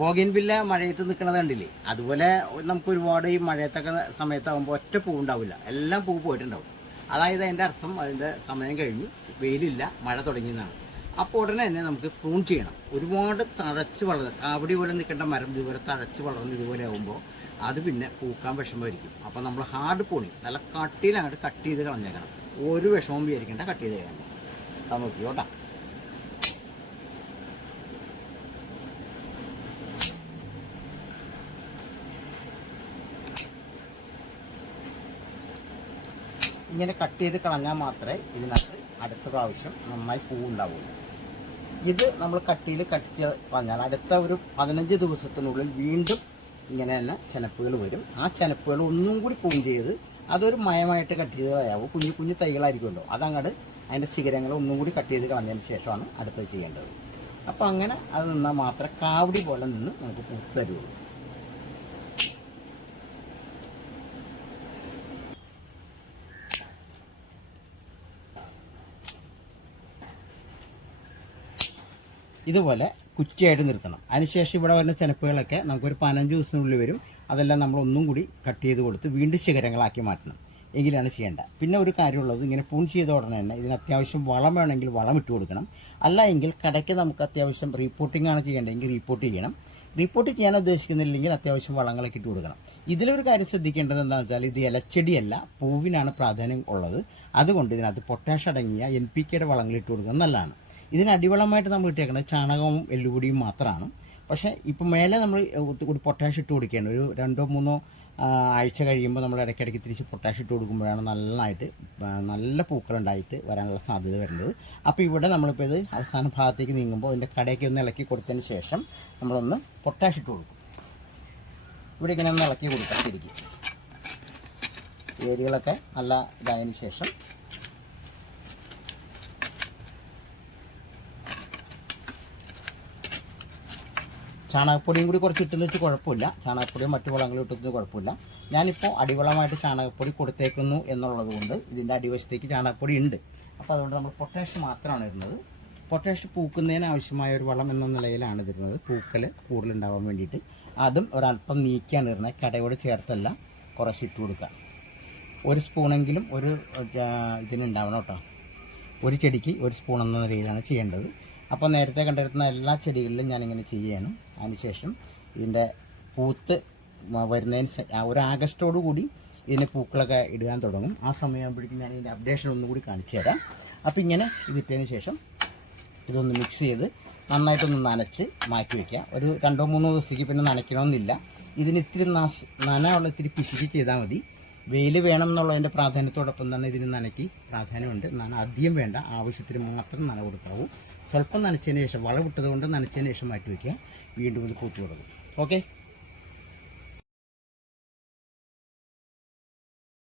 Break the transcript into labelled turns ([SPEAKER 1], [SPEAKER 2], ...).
[SPEAKER 1] ബോഗിൻ ബില്ല മഴയത്ത് നിൽക്കുന്നത് കണ്ടില്ലേ? അതുപോലെ നമുക്ക് ഒരുപാട് ഈ മഴയത്തൊക്കെ സമയത്താകുമ്പോൾ ഒറ്റ പൂ ഉണ്ടാവില്ല എല്ലാം പൂ പോയിട്ടുണ്ടാവും. അതായത് അതിന്റെ അർത്ഥം അതിന്റെ സമയം കഴിഞ്ഞു. വെയിലില്ല മഴ തുടങ്ങിയെന്നാണ്. അപ്പോൾ ഉടനെ തന്നെ നമുക്ക് പ്രൂൺ ചെയ്യണം. ഒരുപാട് തഴച്ച് വളർന്ന് കാവടി പോലെ നിൽക്കേണ്ട മരം ഇതുപോലെ തഴച്ച് വളർന്ന് ഇതുപോലെ ആകുമ്പോൾ അത് പിന്നെ പൂക്കാൻ വിഷമമായിരിക്കും. അപ്പോൾ നമ്മൾ ഹാർഡ് പൂണി നല്ല കട്ടിയിലങ്ങോട്ട് കട്ട് ചെയ്ത് കളഞ്ഞേക്കണം. ഒരു വിഷമവും വിചാരിക്കേണ്ട കട്ട് ചെയ്ത് കളയണം നോക്കിയോട്ടാ ഇങ്ങനെ കട്ട് ചെയ്ത് കളഞ്ഞാൽ മാത്രമേ ഇതിനകത്ത് അടുത്ത പ്രാവശ്യം നന്നായി പൂവുണ്ടാവുള്ളൂ. ഇത് നമ്മൾ കട്ടിയിൽ കട്ട് ചെയ്ത് കളഞ്ഞാൽ അടുത്ത ഒരു പതിനഞ്ച് ദിവസത്തിനുള്ളിൽ വീണ്ടും ഇങ്ങനെ തന്നെ ചെനപ്പുകൾ വരും. ആ ചെനപ്പുകൾ ഒന്നും കൂടി പൂൺ ചെയ്ത് അതൊരു മയമായിട്ട് കട്ട് ചെയ്ത് കളയാവും. കുഞ്ഞു കുഞ്ഞു തൈകളായിരിക്കുമല്ലോ. അതങ്ങോട്ട് അതിന്റെ ശിഖരങ്ങൾ ഒന്നും കൂടി കട്ട് ചെയ്ത് കളഞ്ഞതിന് ശേഷമാണ് അടുത്തത് ചെയ്യേണ്ടത്. അപ്പോൾ അങ്ങനെ അത് നിന്നാൽ മാത്രമേ കാവടി പോലെ നിന്ന് നമുക്ക് പൂത്ത് തരുള്ളൂ. ഇതുപോലെ കുറ്റിയായിട്ട് നിർത്തണം. അതിനുശേഷം ഇവിടെ വരുന്ന ചെനപ്പുകളൊക്കെ നമുക്കൊരു പതിനഞ്ച് ദിവസത്തിനുള്ളിൽ വരും. അതെല്ലാം നമ്മൾ ഒന്നും കൂടി കട്ട് ചെയ്ത് കൊടുത്ത് വീണ്ടും ശിഖരങ്ങളാക്കി മാറ്റണം. എങ്കിലാണ് ചെയ്യേണ്ടത് പിന്നെ ഒരു കാര്യമുള്ളത് ഇങ്ങനെ പൂൺ ചെയ്ത ഉടനെ തന്നെ ഇതിന് അത്യാവശ്യം വളം വേണമെങ്കിൽ വളം ഇട്ട് കൊടുക്കണം. അല്ല എങ്കിൽ കടയ്ക്ക് നമുക്ക് അത്യാവശ്യം റീപ്പോർട്ടിംഗ് ആണ് ചെയ്യേണ്ടതെങ്കിൽ റീപ്പോർട്ട് ചെയ്യണം. റിപ്പോർട്ട് ചെയ്യാൻ ഉദ്ദേശിക്കുന്നില്ലെങ്കിൽ അത്യാവശ്യം വളങ്ങളൊക്കെ ഇട്ട് കൊടുക്കണം. ഇതിലൊരു കാര്യം ശ്രദ്ധിക്കേണ്ടത് എന്താണെന്ന് വെച്ചാൽ ഇത് ഇലച്ചെടിയല്ല പൂവിനാണ് പ്രാധാന്യം ഉള്ളത്. അതുകൊണ്ട് ഇതിനകത്ത് പൊട്ടാഷ് അടങ്ങിയ എൻ പി കെയുടെ വളങ്ങൾ ഇട്ട് കൊടുക്കുന്നത് നല്ലതാണ്. ഇതിന് അടിവളമായിട്ട് നമ്മൾ ഇട്ടേക്കുന്നത് ചാണകവും എല്ലുപൊടിയും മാത്രമാണ് പക്ഷേ ഇപ്പം മേലെ നമ്മൾ ഒരു പൊട്ടാഷ് ഇട്ട് കൊടുക്കുകയാണ് ഒരു രണ്ടോ മൂന്നോ ആഴ്ച കഴിയുമ്പോൾ നമ്മൾ ഇടയ്ക്കിടയ്ക്ക് തിരിച്ച് പൊട്ടാഷ് ഇട്ട് കൊടുക്കുമ്പോഴാണ് നന്നായിട്ട് നല്ല പൂക്കളുണ്ടായിട്ട് വരാനുള്ള സാധ്യത വരുന്നത്. അപ്പോൾ ഇവിടെ നമ്മളിപ്പോൾ ഇത് അവസാന ഭാഗത്തേക്ക് നീങ്ങുമ്പോൾ അതിന്റെ കടയ്ക്ക് ഒന്ന് ഇളക്കി കൊടുത്തതിന് ശേഷം നമ്മളൊന്ന് പൊട്ടാഷ് ഇട്ട് കൊടുക്കും. ഇവിടെ ഇങ്ങനെ ഒന്ന് ഇളക്കി കൊടുക്കാൻ ശരിക്കും. ഏരിയകളൊക്കെ നല്ല ഇതായതിനു ശേഷം ചാണകപ്പൊടിയും കൂടി കുറച്ച് വെച്ച് കുഴപ്പമില്ല. ചാണകപ്പൊടിയും മറ്റു വളങ്ങളും ഇട്ടിട്ട് കുഴപ്പമില്ല. ഞാനിപ്പോൾ അടിവളമായിട്ട് ചാണകപ്പൊടി കൊടുത്തേക്കുന്നു എന്നുള്ളത് കൊണ്ട് ഇതിന്റെ അടിവശത്തേക്ക് ചാണകപ്പൊടി ഉണ്ട്. അപ്പോൾ അതുകൊണ്ട് നമ്മൾ പൊട്ടാഷ് മാത്രമാണ് ഇരുന്നത് പൊട്ടാഷ് പൂക്കുന്നതിന് ആവശ്യമായ ഒരു വളം എന്ന നിലയിലാണ് ഇതിരുന്നത് പൂക്കൽ കൂടുതലുണ്ടാവാൻ വേണ്ടിയിട്ട്. അതും ഒരല്പം നീക്കിയാണ് ഇരുന്നത് കടയോട് ചേർത്തല്ല കുറച്ച് ഇട്ട് കൊടുക്കുക. ഒരു സ്പൂണെങ്കിലും ഒരു ഇതിനുണ്ടാവണം കേട്ടോ. ഒരു ചെടിക്ക് ഒരു സ്പൂൺ എന്ന നിലയിലാണ് ചെയ്യേണ്ടത്. അപ്പോൾ നേരത്തെ കണ്ടിരുന്ന എല്ലാ ചെടികളിലും ഞാനിങ്ങനെ ചെയ്യുകയാണ് അതിനുശേഷം ഇതിന്റെ പൂത്ത് വരുന്നതിന് ഒരു ആഗസ്റ്റോടു കൂടി ഇതിന് പൂക്കളൊക്കെ ഇടാൻ തുടങ്ങും. ആ സമയമാകുമ്പോഴേക്കും ഞാൻ ഇതിന്റെ അപ്ഡേഷൻ ഒന്നും കൂടി കാണിച്ചു തരാം. അപ്പോൾ ഇങ്ങനെ ഇതിട്ടതിന് ശേഷം ഇതൊന്ന് മിക്സ് ചെയ്ത് നന്നായിട്ടൊന്ന് നനച്ച് മാറ്റി വയ്ക്കുക ഒരു രണ്ടോ മൂന്നോ ദിവസത്തേക്ക് പിന്നെ നനയ്ക്കണമെന്നില്ല. ഇതിന് ഇത്തിരി നനയുള്ള ഇത്തിരി പിശിച്ച് ചെയ്താൽ മതി. വെയിൽ വേണം എന്നുള്ളതിന്റെ പ്രാധാന്യത്തോടൊപ്പം തന്നെ ഇതിന് നനയ്ക്ക് പ്രാധാന്യമുണ്ട്. നന അധികം വേണ്ട. ആവശ്യത്തിന് മാത്രം നന കൊടുക്കാവൂ സ്വല്പം നനച്ചതിന് ശേഷം വളവിട്ടത് കൊണ്ട് നനച്ചതിന് ശേഷം മാറ്റി വയ്ക്കുക. വീണ്ടും ഇത് കൂട്ടി കൊടുക്കും ഓക്കെ